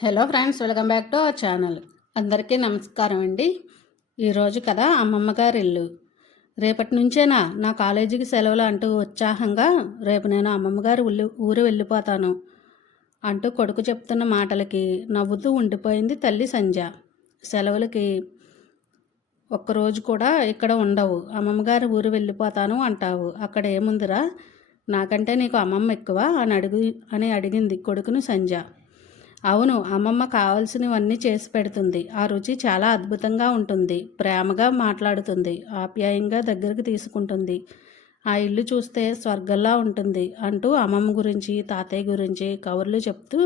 Hello friends, welcome back to our channel. అందరికీ నమస్కారం అండి. ఈరోజు కదా అమ్మమ్మ గారి ఇల్లు. రేపటి నుంచేనా నా కాలేజీకి సెలవులు అంటూ ఉత్సాహంగా రేపు నేను అమ్మమ్మ గారి ఊరు వెళ్ళిపోతాను అంటూ కొడుకు చెప్తున్న మాటలకి నవ్వుతూ ఉండిపోయింది తల్లి సంజ. సెలవులకి ఒక్కరోజు కూడా ఇక్కడ ఉండవు, అమ్మమ్మ గారి ఊరు వెళ్ళిపోతాను అంటావు, అక్కడ ఏముందిరా, నాకంటే నీకు అమ్మమ్మ ఎక్కువ అని అడిగింది కొడుకును సంజ. అవును, అమ్మమ్మ కావాల్సినవన్నీ చేసి పెడుతుంది. ఆ రుచి చాలా అద్భుతంగా ఉంటుంది. ప్రేమగా మాట్లాడుతుంది, ఆప్యాయంగా దగ్గరికి తీసుకుంటుంది. ఆ ఇల్లు చూస్తే స్వర్గంలా ఉంటుంది అంటూ అమ్మమ్మ గురించి తాతయ్య గురించి కబుర్లు చెప్తూ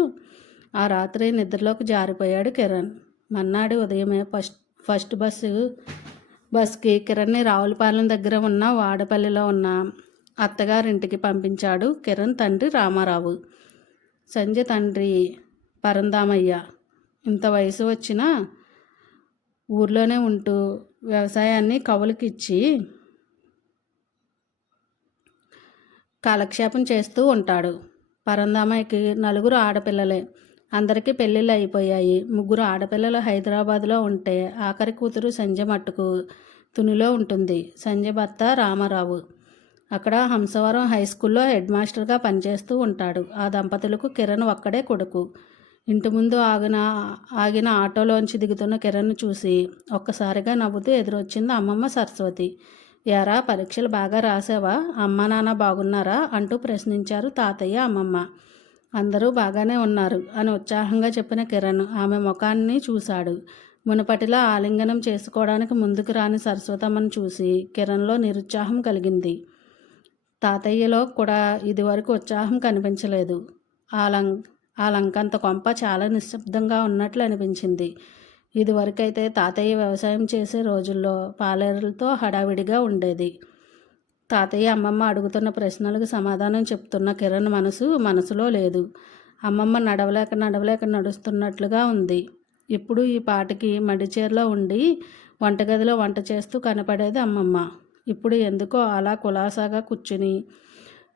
ఆ రాత్రి నిద్రలోకి జారిపోయాడు కిరణ్. మన్నాడు ఉదయమే ఫస్ట్ బస్కి కిరణ్ని రావులపాలెం దగ్గర ఉన్న వాడపల్లిలో ఉన్న అత్తగారింటికి పంపించాడు కిరణ్ తండ్రి రామారావు. సంజ తండ్రి పరందామయ్య ఇంత వయసు వచ్చినా ఊర్లోనే ఉంటూ వ్యవసాయాన్ని కవులకిచ్చి కాలక్షేపం చేస్తూ ఉంటాడు. పరందామయ్యకి 4 ఆడపిల్లలే. అందరికీ పెళ్ళిళ్ళు అయిపోయాయి. 3 ఆడపిల్లలు హైదరాబాద్లో ఉంటే ఆఖరి కూతురు సంజ మట్టుకు తునిలో ఉంటుంది. సంజ భర్త రామారావు అక్కడ హంసవరం హై స్కూల్లో హెడ్ మాస్టర్గా పనిచేస్తూ ఉంటాడు. ఆ దంపతులకు కిరణ్ ఒక్కడే కొడుకు. ఇంటి ముందు ఆగిన ఆటోలోంచి దిగుతున్న కిరణ్ను చూసి ఒక్కసారిగా నవ్వుతూ ఎదురొచ్చింది అమ్మమ్మ సరస్వతి. యారా, పరీక్షలు బాగా రాసావా, అమ్మ నాన్న బాగున్నారా అంటూ ప్రశ్నించారు తాతయ్య అమ్మమ్మ. అందరూ బాగానే ఉన్నారు అని ఉత్సాహంగా చెప్పిన కిరణ్ ఆమె ముఖాన్ని చూశాడు. మునుపటిలా ఆలింగనం చేసుకోవడానికి ముందుకు రాని సరస్వతమ్మను చూసి కిరణ్లో నిరుత్సాహం కలిగింది. తాతయ్యలో కూడా ఇదివరకు ఉత్సాహం కనిపించలేదు. ఆ లంకంత కొంప చాలా నిశ్శబ్దంగా ఉన్నట్లు అనిపించింది. ఇదివరకైతే తాతయ్య వ్యవసాయం చేసే రోజుల్లో పాలేరులతో హడావిడిగా ఉండేది. తాతయ్య అమ్మమ్మ అడుగుతున్న ప్రశ్నలకు సమాధానం చెప్తున్న కిరణ్ మనసులో లేదు. అమ్మమ్మ నడవలేక నడుస్తున్నట్లుగా ఉంది. ఇప్పుడు ఈ పాటికి మడిచేరులో ఉండి వంటగదిలో వంట చేస్తూ కనపడేది అమ్మమ్మ. ఇప్పుడు ఎందుకో అలా కులాసాగా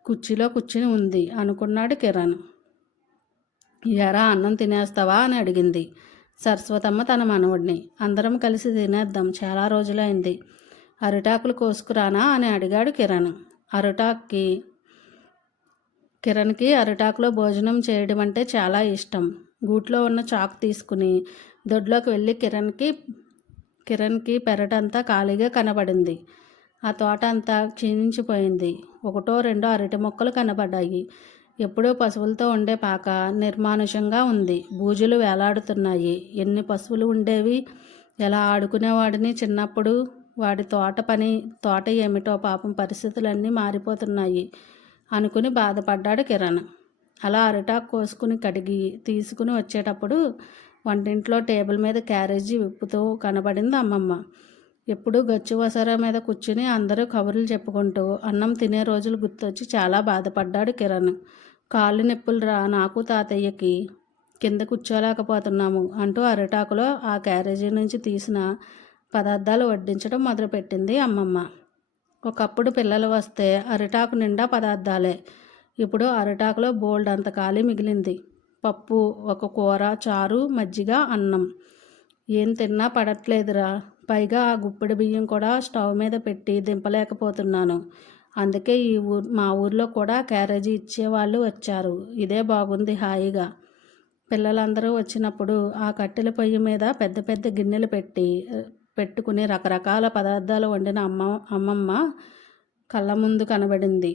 కుర్చీలో కూర్చుని ఉంది అనుకున్నాడు కిరణ్. ఎరా, అన్నం తినేస్తావా అని అడిగింది సరస్వతమ్మ తన మనవడిని. అందరం కలిసి తినేద్దాం, చాలా రోజులైంది. అరిటాకులు కోసుకురానా అని అడిగాడు కిరణ్. కిరణ్కి అరిటాకులో భోజనం చేయడం అంటే చాలా ఇష్టం. గూట్లో ఉన్న చాకు తీసుకుని దొడ్లోకి వెళ్ళి కిరణ్కి పెరటంతా ఖాళీగా కనబడింది. ఆ తోట అంతా క్షీణించిపోయింది. 1-2 అరటి మొక్కలు కనబడ్డాయి. ఎప్పుడూ పశువులతో ఉండే పాక నిర్మానుషంగా ఉంది. బూజులు వేలాడుతున్నాయి. ఎన్ని పశువులు ఉండేవి, ఎలా ఆడుకునేవాడిని చిన్నప్పుడు. వాడి తోట ఏమిటో పాపం, పరిస్థితులన్నీ మారిపోతున్నాయి అనుకుని బాధపడ్డాడు కిరణ్. అలా అరిటాకు కోసుకుని కడిగి తీసుకుని వచ్చేటప్పుడు వంటింట్లో టేబుల్ మీద క్యారేజీ విప్పుతూ కనబడింది అమ్మమ్మ. ఎప్పుడూ గచ్చువసర మీద కూర్చుని అందరూ కబుర్లు చెప్పుకుంటూ అన్నం తినే రోజులు గుర్తొచ్చి చాలా బాధపడ్డాడు కిరణ్. కాళ్ళు నొప్పులురా నాకు తాతయ్యకి, కింద కూర్చోలేకపోతున్నాము అంటూ అరిటాకులో ఆ క్యారేజీ నుంచి తీసిన పదార్థాలు వడ్డించడం మొదలుపెట్టింది అమ్మమ్మ. ఒకప్పుడు పిల్లలు వస్తే అరిటాకు నిండా పదార్థాలే. ఇప్పుడు అరిటాకులో బోల్డ్ అంత ఖాళీ మిగిలింది. పప్పు, ఒక కూర, చారు, మజ్జిగ, అన్నం. ఏం తిన్నా పడట్లేదురా. పైగా ఆ గుప్పెడు బియ్యం కూడా స్టవ్ మీద పెట్టి దింపలేకపోతున్నాను. అందుకే మా ఊర్లో కూడా క్యారేజీ ఇచ్చేవాళ్ళు వచ్చారు. ఇదే బాగుంది హాయిగా. పిల్లలందరూ వచ్చినప్పుడు ఆ కట్టెల పొయ్యి మీద పెద్ద పెద్ద గిన్నెలు పెట్టుకుని రకరకాల పదార్థాలు వండిన అమ్మమ్మ కళ్ళ ముందు కనబడింది.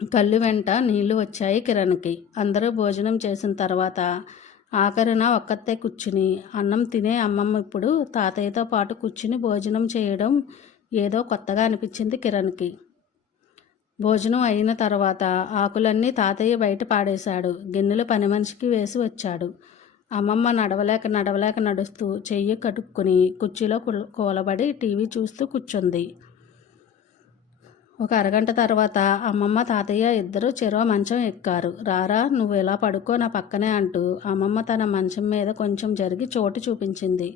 కళ్ళు వెంట నీళ్లు వచ్చాయి కిరణ్కి. అందరూ భోజనం చేసిన తర్వాత ఆఖరిన ఒక్కతే కూర్చుని అన్నం తినే అమ్మమ్మ ఇప్పుడు తాతయ్యతో పాటు కూర్చుని భోజనం చేయడం ఏదో కొత్తగా అనిపించింది కిరణ్కి. భోజనం అయిన తర్వాత ఆకులన్నీ తాతయ్య బయట పాడేశాడు. గిన్నెలు పని మనిషికి వేసి వచ్చాడు. అమ్మమ్మ నడవలేక నడుస్తూ చెయ్యి కట్టుకుని కుర్చీలో కూలబడి టీవీ చూస్తూ కూర్చుంది. ఒక అరగంట తర్వాత అమ్మమ్మ తాతయ్య ఇద్దరు చెరో మంచం ఎక్కారు. రారా, నువ్వు ఇలా పడుకో నా పక్కనే అంటూ అమ్మమ్మ తన మంచం మీద కొంచెం జరిగి చోటు చూపించింది.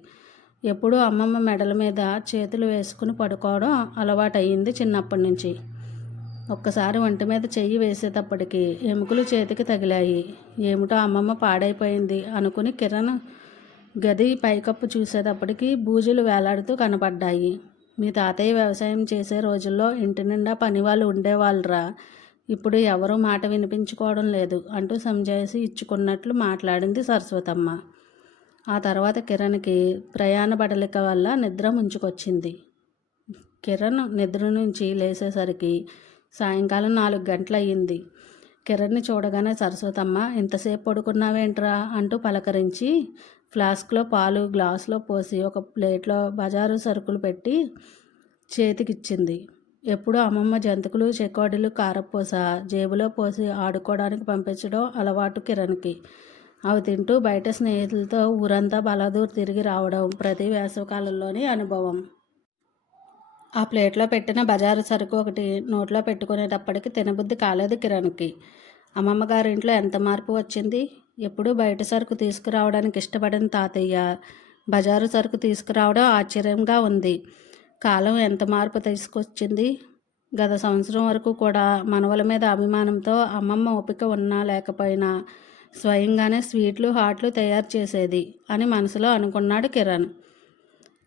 ఎప్పుడూ అమ్మమ్మ మెడల మీద చేతులు వేసుకుని పడుకోవడం అలవాటయ్యింది చిన్నప్పటి నుంచి. ఒక్కసారి ఒంటి మీద చెయ్యి వేసేటప్పటికి ఎముకలు చేతికి తగిలాయి. ఏమిటో అమ్మమ్మ పాడైపోయింది అనుకుని కిరణ్ గది పైకప్పు చూసేటప్పటికి బూజులు వేలాడుతూ కనపడ్డాయి. మీ తాతయ్య వ్యవసాయం చేసే రోజుల్లో ఇంటి నిండా పనివాళ్ళు ఉండేవాళ్ళరా, ఇప్పుడు ఎవరూ మాట వినిపించుకోవడం లేదు అంటూ సంజాయిషి ఇచ్చుకున్నట్లు మాట్లాడింది సరస్వతమ్మ. ఆ తర్వాత కిరణ్కి ప్రయాణ బడలిక వల్ల నిద్ర ముంచుకొచ్చింది. కిరణ్ నిద్ర నుంచి లేచేసరికి సాయంకాలం 4 గంటలయ్యింది. కిరణ్ని చూడగానే సరస్వతమ్మ ఇంతసేపు పడుకున్నావేంట్రా అంటూ పలకరించి ఫ్లాస్క్లో పాలు గ్లాసులో పోసి ఒక ప్లేట్లో బజారు సరుకులు పెట్టి చేతికిచ్చింది. ఎప్పుడూ అమ్మమ్మ జంతికలు, చెకోడీలు, కారపూస జేబులో పోసి ఆడుకోవడానికి పంపించడం అలవాటు కిరణ్కి. అవి తింటూ బయట స్నేహితులతో ఊరంతా బలాదూర్ తిరిగి రావడం ప్రతి వేసవికాలంలోని అనుభవం. ఆ ప్లేట్లో పెట్టిన బజారు సరుకు ఒకటి నోట్లో పెట్టుకునేటప్పటికి తినబుద్ధి కాలేదు కిరణ్కి. అమ్మమ్మ గారింట్లో ఎంత మార్పు వచ్చింది. ఎప్పుడూ బయట సరుకు తీసుకురావడానికి ఇష్టపడిన తాతయ్య బజారు సరుకు తీసుకురావడం ఆశ్చర్యంగా ఉంది. కాలం ఎంత మార్పు తీసుకొచ్చింది. గత సంవత్సరం వరకు కూడా మనవల మీద అభిమానంతో అమ్మమ్మ ఓపిక ఉన్నా లేకపోయినా స్వయంగానే స్వీట్లు, హాట్లు తయారు చేసేది అని మనసులో అనుకున్నాడు కిరణ్.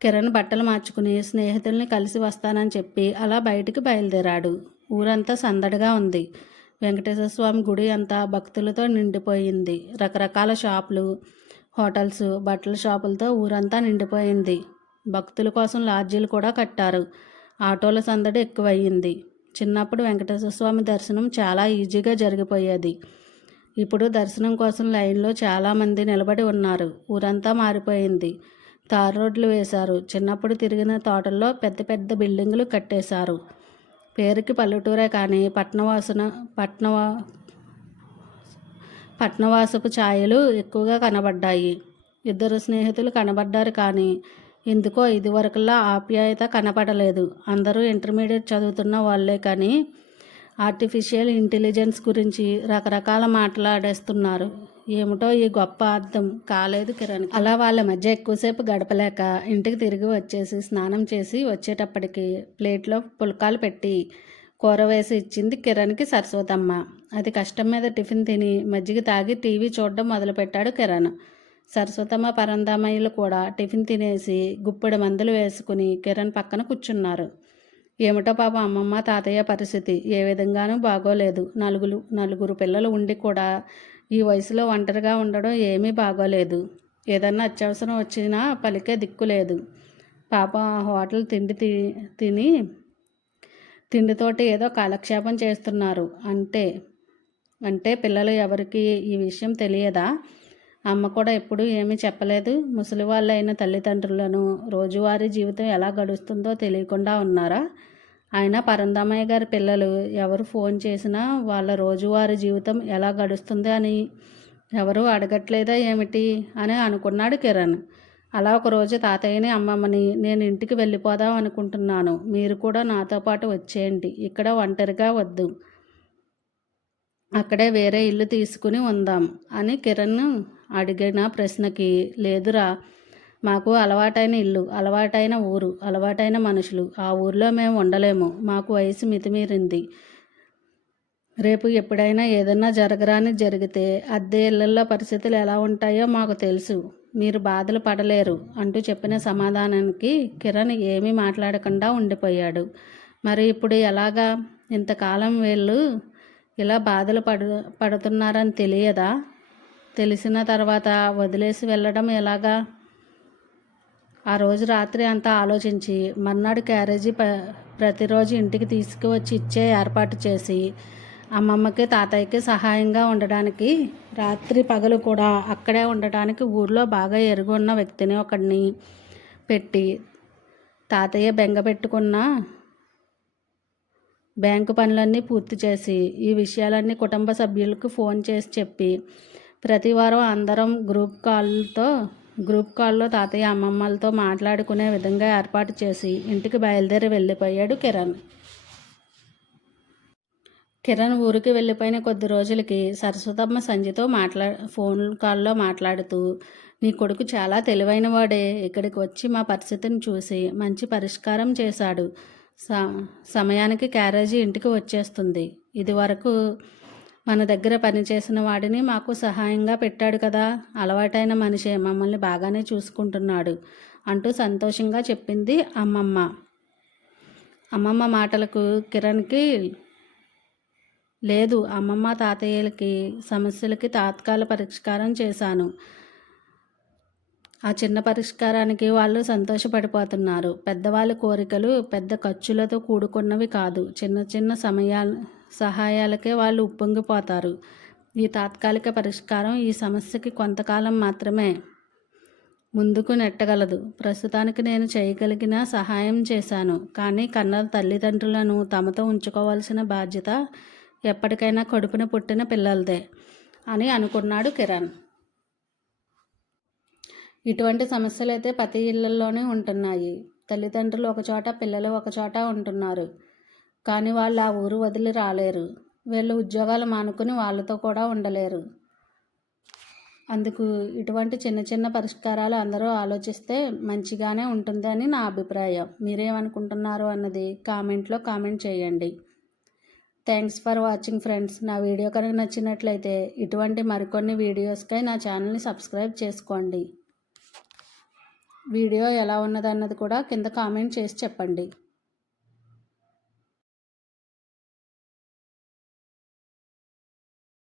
కిరణ్ బట్టలు మార్చుకుని స్నేహితుల్ని కలిసి వస్తానని చెప్పి అలా బయటికి బయలుదేరాడు. ఊరంతా సందడిగా ఉంది. వెంకటేశ్వర స్వామి గుడి అంతా భక్తులతో నిండిపోయింది. రకరకాల షాపులు, హోటల్స్, బట్టల షాపులతో ఊరంతా నిండిపోయింది. భక్తుల కోసం లాడ్జీలు కూడా కట్టారు. ఆటోల సందడి ఎక్కువయ్యింది. చిన్నప్పుడు వెంకటేశ్వర స్వామి దర్శనం చాలా ఈజీగా జరిగిపోయేది. ఇప్పుడు దర్శనం కోసం లైన్లో చాలామంది నిలబడి ఉన్నారు. ఊరంతా మారిపోయింది. తార్ రోడ్లు వేశారు. చిన్నప్పుడు తిరిగిన తోటల్లో పెద్ద పెద్ద బిల్డింగులు కట్టేశారు. పేరుకి పల్లెటూరే కానీ పట్నవాసపు ఛాయలు ఎక్కువగా కనబడ్డాయి. 2 స్నేహితులు కనబడ్డారు కానీ ఎందుకో ఇదివరకులా ఆప్యాయత కనపడలేదు. అందరూ ఇంటర్మీడియట్ చదువుతున్న వాళ్ళే కానీ ఆర్టిఫిషియల్ ఇంటెలిజెన్స్ గురించి రకరకాల మాట్లాడేస్తున్నారు. ఏమిటో ఈ గొప్ప అర్థం కాలేదు కిరణ్. అలా వాళ్ళ మధ్య ఎక్కువసేపు గడపలేక ఇంటికి తిరిగి వచ్చేసి స్నానం చేసి వచ్చేటప్పటికి ప్లేట్లో పుల్కాలు పెట్టి కూర వేసి ఇచ్చింది కిరణ్కి సరస్వతమ్మ. అది కష్టం మీద టిఫిన్ తిని మజ్జిగ తాగి టీవీ చూడడం మొదలుపెట్టాడు కిరణ్. సరస్వతమ్మ, పరందామయ్యలు కూడా టిఫిన్ తినేసి గుప్పెడు మందులు వేసుకుని కిరణ్ పక్కన కూర్చున్నారు. ఏమిటో పాపం అమ్మమ్మ తాతయ్య పరిస్థితి ఏ విధంగానూ బాగోలేదు. నలుగురు పిల్లలు ఉండి కూడా ఈ వయసులో ఒంటరిగా ఉండడం ఏమీ బాగోలేదు. ఏదన్నా అత్యవసరం వచ్చినా పలికే దిక్కు లేదు. పాపం ఆ హోటల్ తిని తిండితోటి ఏదో కాలక్షేపం చేస్తున్నారు. అంటే పిల్లలు ఎవరికి ఈ విషయం తెలియదా? అమ్మ కూడా ఎప్పుడూ ఏమీ చెప్పలేదు. ముసలి వాళ్ళైన తల్లిదండ్రులను రోజువారీ జీవితం ఎలా గడుస్తుందో తెలియకుండా ఉన్నారా? అయినా పరందామయ్య గారి పిల్లలు ఎవరు ఫోన్ చేసినా వాళ్ళ రోజువారీ జీవితం ఎలా గడుస్తుంది అని ఎవరూ అడగట్లేదా ఏమిటి అని అనుకున్నాడు కిరణ్. అలా ఒకరోజు తాతయ్యని, అమ్మమ్మని నేను ఇంటికి వెళ్ళిపోదాం అనుకుంటున్నాను, మీరు కూడా నాతో పాటు వచ్చేయండి, ఇక్కడ ఒంటరిగా వద్దు, అక్కడే వేరే ఇల్లు తీసుకుని ఉందాం అని కిరణ్ అడిగిన ప్రశ్నకి లేదురా, మాకు అలవాటైన ఇల్లు, అలవాటైన ఊరు, అలవాటైన మనుషులు, ఆ ఊర్లో మేము ఉండలేము, మాకు వయసు మితిమీరింది, రేపు ఎప్పుడైనా ఏదన్నా జరగరాని జరిగితే అద్దె ఇళ్లల్లో పరిస్థితులు ఎలా ఉంటాయో మాకు తెలుసు, మీరు బాధలు పడలేరు అంటూ చెప్పిన సమాధానానికి కిరణ్ ఏమీ మాట్లాడకుండా ఉండిపోయాడు. మరి ఇప్పుడు ఎలాగా? ఇంతకాలం వీళ్ళు ఇలా బాధలు పడుతున్నారని తెలియదా? తెలిసిన తర్వాత వదిలేసి వెళ్ళడం ఎలాగా? ఆ రోజు రాత్రి అంతా ఆలోచించి మర్నాడు క్యారేజీ ప్రతిరోజు ఇంటికి తీసుకువచ్చి ఇచ్చే ఏర్పాటు చేసి అమ్మమ్మకి తాతయ్యకి సహాయంగా ఉండడానికి రాత్రి పగలు కూడా అక్కడే ఉండటానికి ఊర్లో బాగా ఎరుగున్న వ్యక్తిని ఒకడిని పెట్టి తాతయ్య బెంగపెట్టుకున్న బ్యాంకు పనులన్నీ పూర్తి చేసి ఈ విషయాలన్నీ కుటుంబ సభ్యులకు ఫోన్ చేసి చెప్పి ప్రతి వారం అందరం గ్రూప్ కాల్లో తాతయ్య అమ్మమ్మలతో మాట్లాడుకునే విధంగా ఏర్పాటు చేసి ఇంటికి బయలుదేరి వెళ్ళిపోయాడు కిరణ్. ఊరికి వెళ్ళిపోయిన కొద్ది రోజులకి సరస్వతమ్మ సంజయ్తో ఫోన్ కాల్లో మాట్లాడుతూ, నీ కొడుకు చాలా తెలివైన వాడే, ఇక్కడికి వచ్చి మా పరిస్థితిని చూసి మంచి పరిష్కారం చేశాడు, సమయానికి క్యారేజీ ఇంటికి వచ్చేస్తుంది. ఇదివరకు మన దగ్గర పనిచేసిన వాడిని మాకు సహాయంగా పెట్టాడు కదా, అలవాటైన మనిషే, మమ్మల్ని బాగానే చూసుకుంటున్నాడు అంటూ సంతోషంగా చెప్పింది అమ్మమ్మ. అమ్మమ్మ మాటలకు కిరణ్కి లేదు, అమ్మమ్మ తాతయ్యలకి సమస్యలకి తాత్కాల పరిష్కారం చేశాను. ఆ చిన్న పరిష్కారానికి వాళ్ళు సంతోషపడిపోతున్నారు. పెద్దవాళ్ళ కోరికలు పెద్ద ఖర్చులతో కూడుకున్నవి కాదు. చిన్న చిన్న సహాయాలకే వాళ్ళు ఉప్పొంగిపోతారు. ఈ తాత్కాలిక పరిష్కారం ఈ సమస్యకి కొంతకాలం మాత్రమే ముందుకు నెట్టగలదు. ప్రస్తుతానికి నేను చేయగలిగిన సహాయం చేశాను. కానీ కన్న తల్లిదండ్రులను తమతో ఉంచుకోవాల్సిన బాధ్యత ఎప్పటికైనా కడుపున పుట్టిన పిల్లలదే అని అనుకున్నాడు కిరణ్. ఇటువంటి సమస్యలు అయితే ప్రతి ఇళ్లలోనే ఉంటున్నాయి. తల్లిదండ్రులు ఒకచోట, పిల్లలు ఒకచోట ఉంటున్నారు. కానీ వాళ్ళు ఆ ఊరు వదిలి రాలేరు. వీళ్ళు ఉద్యోగాలు మానుకుని వాళ్ళతో కూడా ఉండలేరు. అందుకు ఇటువంటి చిన్న చిన్న పరిష్కారాలు అందరూ ఆలోచిస్తే మంచిగానే ఉంటుంది అని నా అభిప్రాయం. మీరేమనుకుంటున్నారు అన్నది కామెంట్లో కామెంట్ చేయండి. Thanks for watching friends. నా వీడియో కనుక నచ్చినట్లయితే ఇటువంటి మరికొన్ని వీడియోస్కై నా ఛానల్ని సబ్స్క్రైబ్ చేసుకోండి. వీడియో ఎలా ఉన్నదన్నది కూడా కింద కామెంట్ చేసి చెప్పండి.